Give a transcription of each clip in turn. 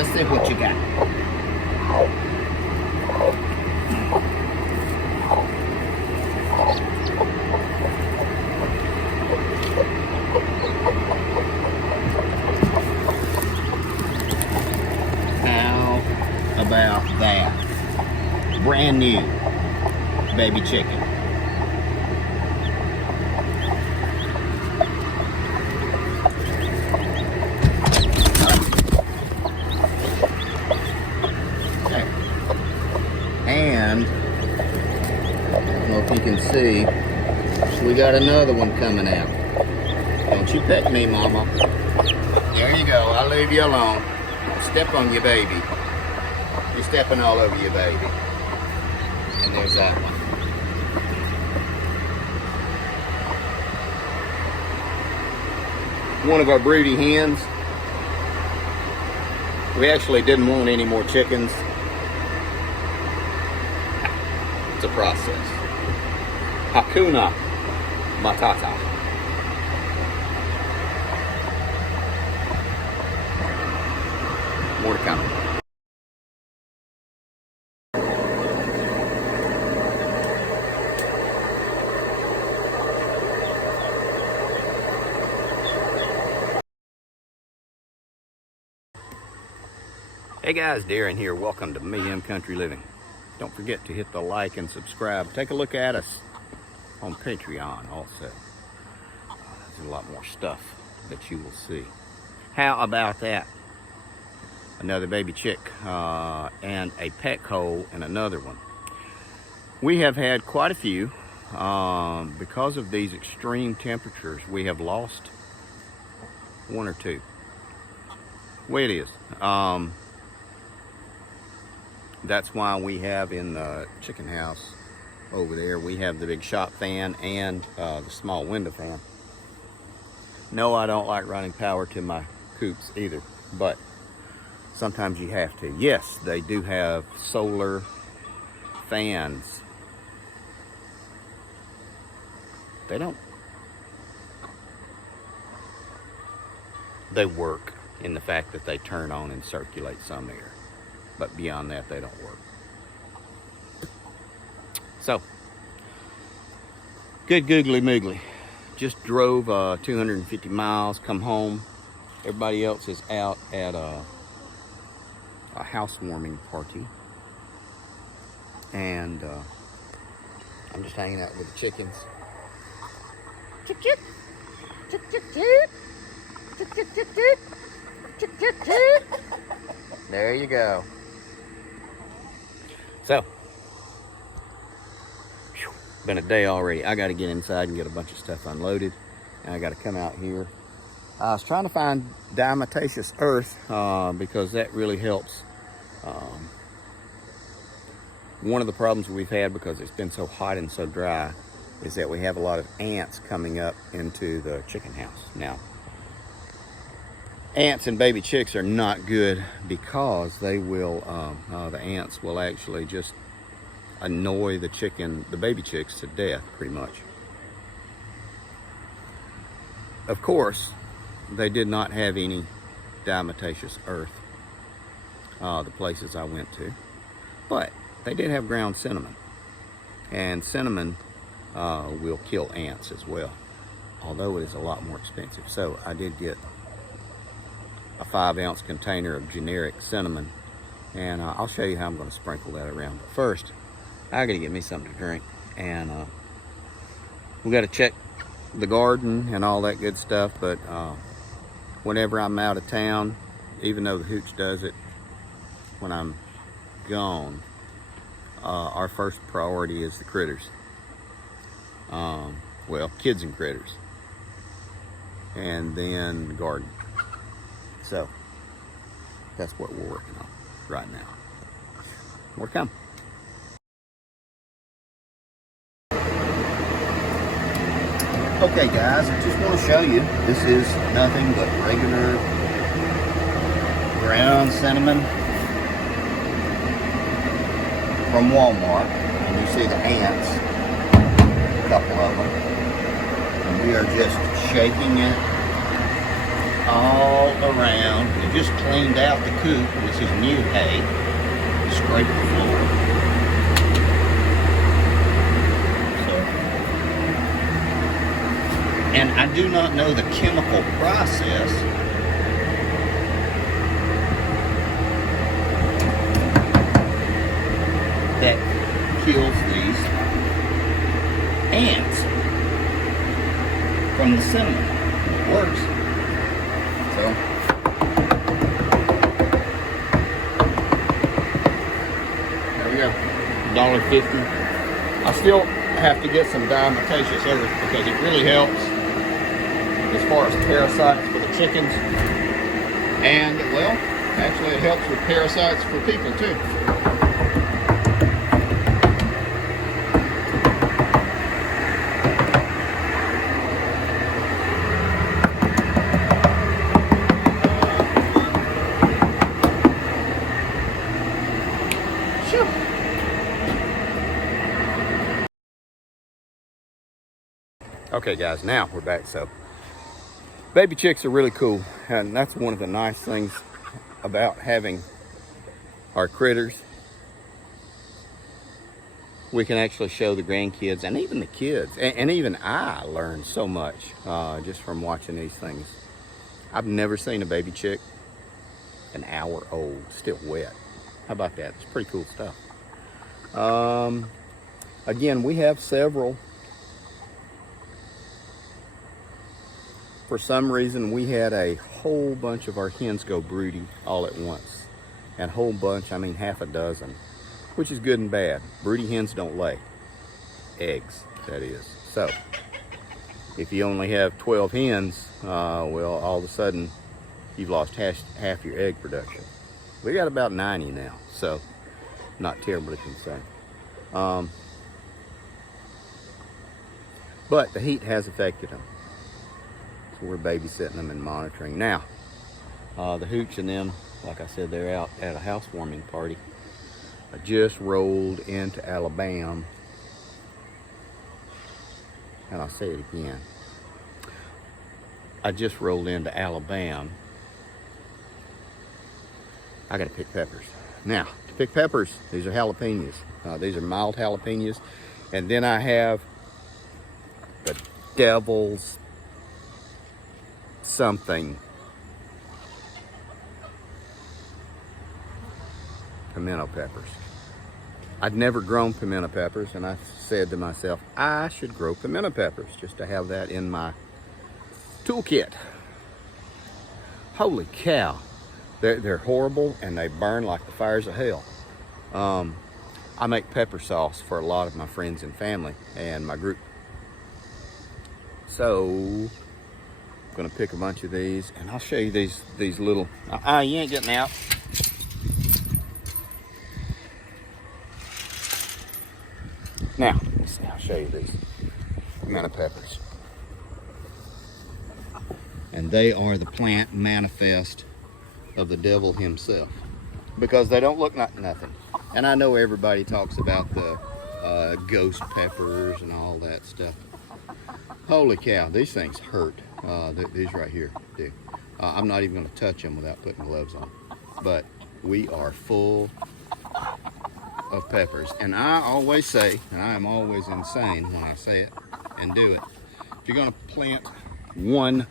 Let's see what you got. How about that? Brand new baby chicken. And I don't know if you can see, we got another one coming out. Don't you pet me, mama. There you go, I'll leave you alone. Step on your baby. You're stepping all over your baby. And there's that one. One of our broody hens. We actually didn't want any more chickens. It's a process. Hakuna Matata. More to come. Hey guys, Darren here. Welcome to Me Country Living. Don't forget to hit the like and subscribe. Take a look at us on Patreon also. There's a lot more stuff that you will see. How about that? Another baby chick and a peck hole in another one. We have had quite a few. Because of these extreme temperatures, we have lost one or two. The way it is. That's why we have in the chicken house over there, we have the big shop fan and the small window fan. No, I don't like running power to my coops either, but sometimes you have to. Yes, they do have solar fans. They work in the fact that they turn on and circulate some air. But beyond that, they don't work. So, good googly moogly. Just drove 250 miles, come home. Everybody else is out at a housewarming party. And I'm just hanging out with the chickens. Chick, chick. Chick, chick, chick. Chick, chick, chick, chick. Chick, chick, chick. There you go. So, been a day already. I got to get inside and get a bunch of stuff unloaded. And I got to come out here. I was trying to find diatomaceous earth because that really helps. One of the problems we've had because it's been so hot and so dry is that we have a lot of ants coming up into the chicken house. Now, ants and baby chicks are not good because they will, the ants will actually just annoy the baby chicks to death pretty much. Of course, they did not have any diatomaceous earth, the places I went to, but they did have ground cinnamon, and cinnamon will kill ants as well, although it is a lot more expensive. So I did get a 5-ounce container of generic cinnamon, and I'll show you how I'm going to sprinkle that around. But first, I got to get me something to drink, and we got to check the garden and all that good stuff. But whenever I'm out of town, even though the hooch does it when I'm gone, our first priority is the critters. Well, kids and critters, and then the garden. So that's what we're working on right now. More to come. Okay guys, I just want to show you, this is nothing but regular ground cinnamon from Walmart. And you see the ants, a couple of them. And we are just shaking it all around. We just cleaned out the coop. This is new hay. Scrape the floor. So, and I do not know the chemical process that kills these ants from the cinnamon. It works. So, there we go. $1.50. I still have to get some diatomaceous earth because it really helps as far as parasites for the chickens. And, well, actually it helps with parasites for people too. Okay guys, now we're back. So baby chicks are really cool, and that's one of the nice things about having our critters. We can actually show the grandkids and even the kids, and even I learned so much just from watching these things. I've never seen a baby chick an hour old still wet. How about that? It's pretty cool stuff. Again, we have several. For some reason, we had a whole bunch of our hens go broody all at once. And whole bunch, I mean half a dozen, which is good and bad. Broody hens don't lay eggs, that is. So, if you only have 12 hens, well, all of a sudden, you've lost half your egg production. We got about 90 now, so not terribly concerned. But the heat has affected them. We're babysitting them and monitoring. Now, the hooch and them, like I said, they're out at a housewarming party. I just rolled into Alabama, and I'll say it again. I just rolled into Alabama. I gotta pick peppers. Now, to pick peppers, these are jalapenos. These are mild jalapenos. And then I have the devil's something pimento peppers. I'd never grown pimento peppers, and I said to myself, I should grow pimento peppers just to have that in my toolkit. Holy cow, they're horrible, and they burn like the fires of hell. I make pepper sauce for a lot of my friends and family and my group. So I'm gonna pick a bunch of these, and I'll show you these little. You ain't getting out. Now, let's see. I'll show you these pimento peppers, and they are the plant manifest of the devil himself because they don't look like nothing. And I know everybody talks about the ghost peppers and all that stuff. Holy cow, these things hurt. These right here do. I'm not even going to touch them without putting gloves on. But we are full of peppers. And I always say, and I am always insane when I say it and do it, if you're going to plant one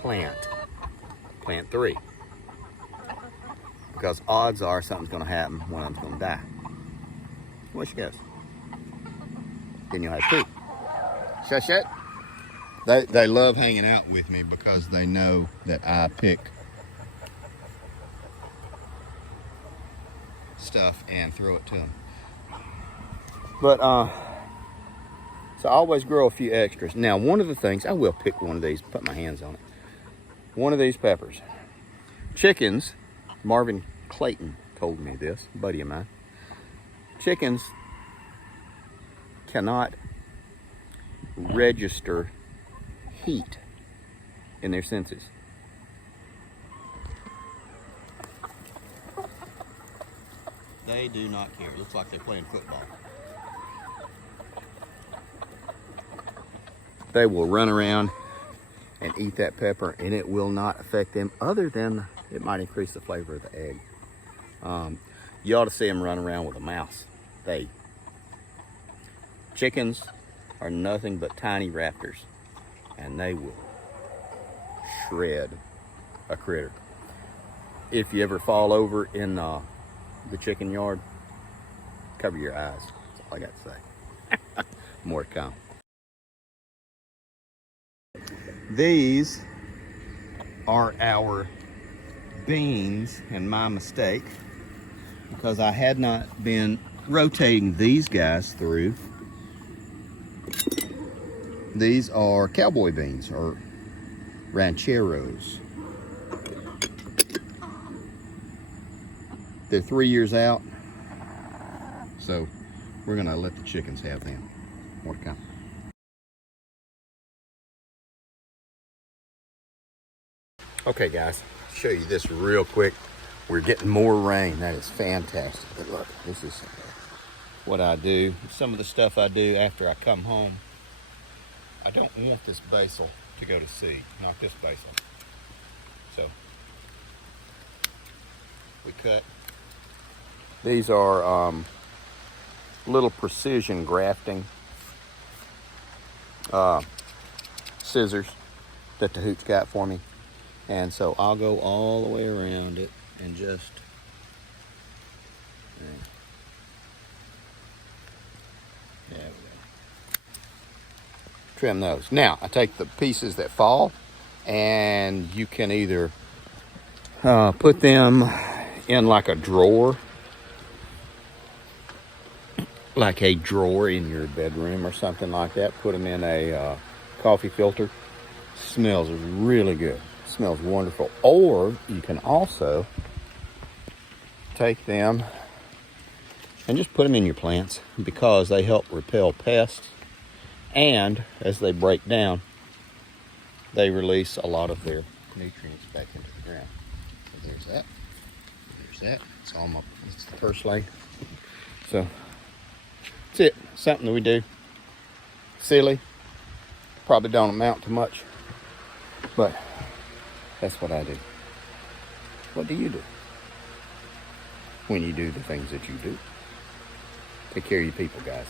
plant, plant 3. Because odds are something's going to happen, one of them's going to die. Where she goes? Then you'll have 2. Shush it. They love hanging out with me because they know that I pick stuff and throw it to them. But, so I always grow a few extras. Now, one of the things, I will pick one of these, put my hands on it. One of these peppers. Chickens, Marvin Clayton told me this, a buddy of mine. Chickens cannot register heat in their senses. They do not care. It looks like they're playing football. They will run around and eat that pepper, and it will not affect them other than it might increase the flavor of the egg. You ought to see them run around with a mouse. Chickens are nothing but tiny raptors, and they will shred a critter. If you ever fall over in the chicken yard, cover your eyes. That's all I got to say. More to come. These are our beans, and my mistake, because I had not been rotating these guys through. These are cowboy beans, or rancheros. They're 3 years out, so we're gonna let the chickens have them. More to come. Okay guys, I'll show you this real quick. We're getting more rain. That is fantastic. But look, this is what I do. Some of the stuff I do after I come home. I don't want this basil to go to seed, not this basil. So we cut. These are little precision grafting scissors that the Hooch got for me. And so I'll go all the way around it and just trim those. Now I take the pieces that fall, and you can either put them in like a drawer, in your bedroom or something like that. Put them in a coffee filter. Smells really good. Smells wonderful. Or you can also take them and just put them in your plants, because they help repel pests, and as they break down, they release a lot of their nutrients back into the ground. So there's that. There's that. It's the first leg. So that's it. Something that we do. Silly. Probably don't amount to much, but that's what I do. What do you do when you do the things that you do? Take care of your people, guys.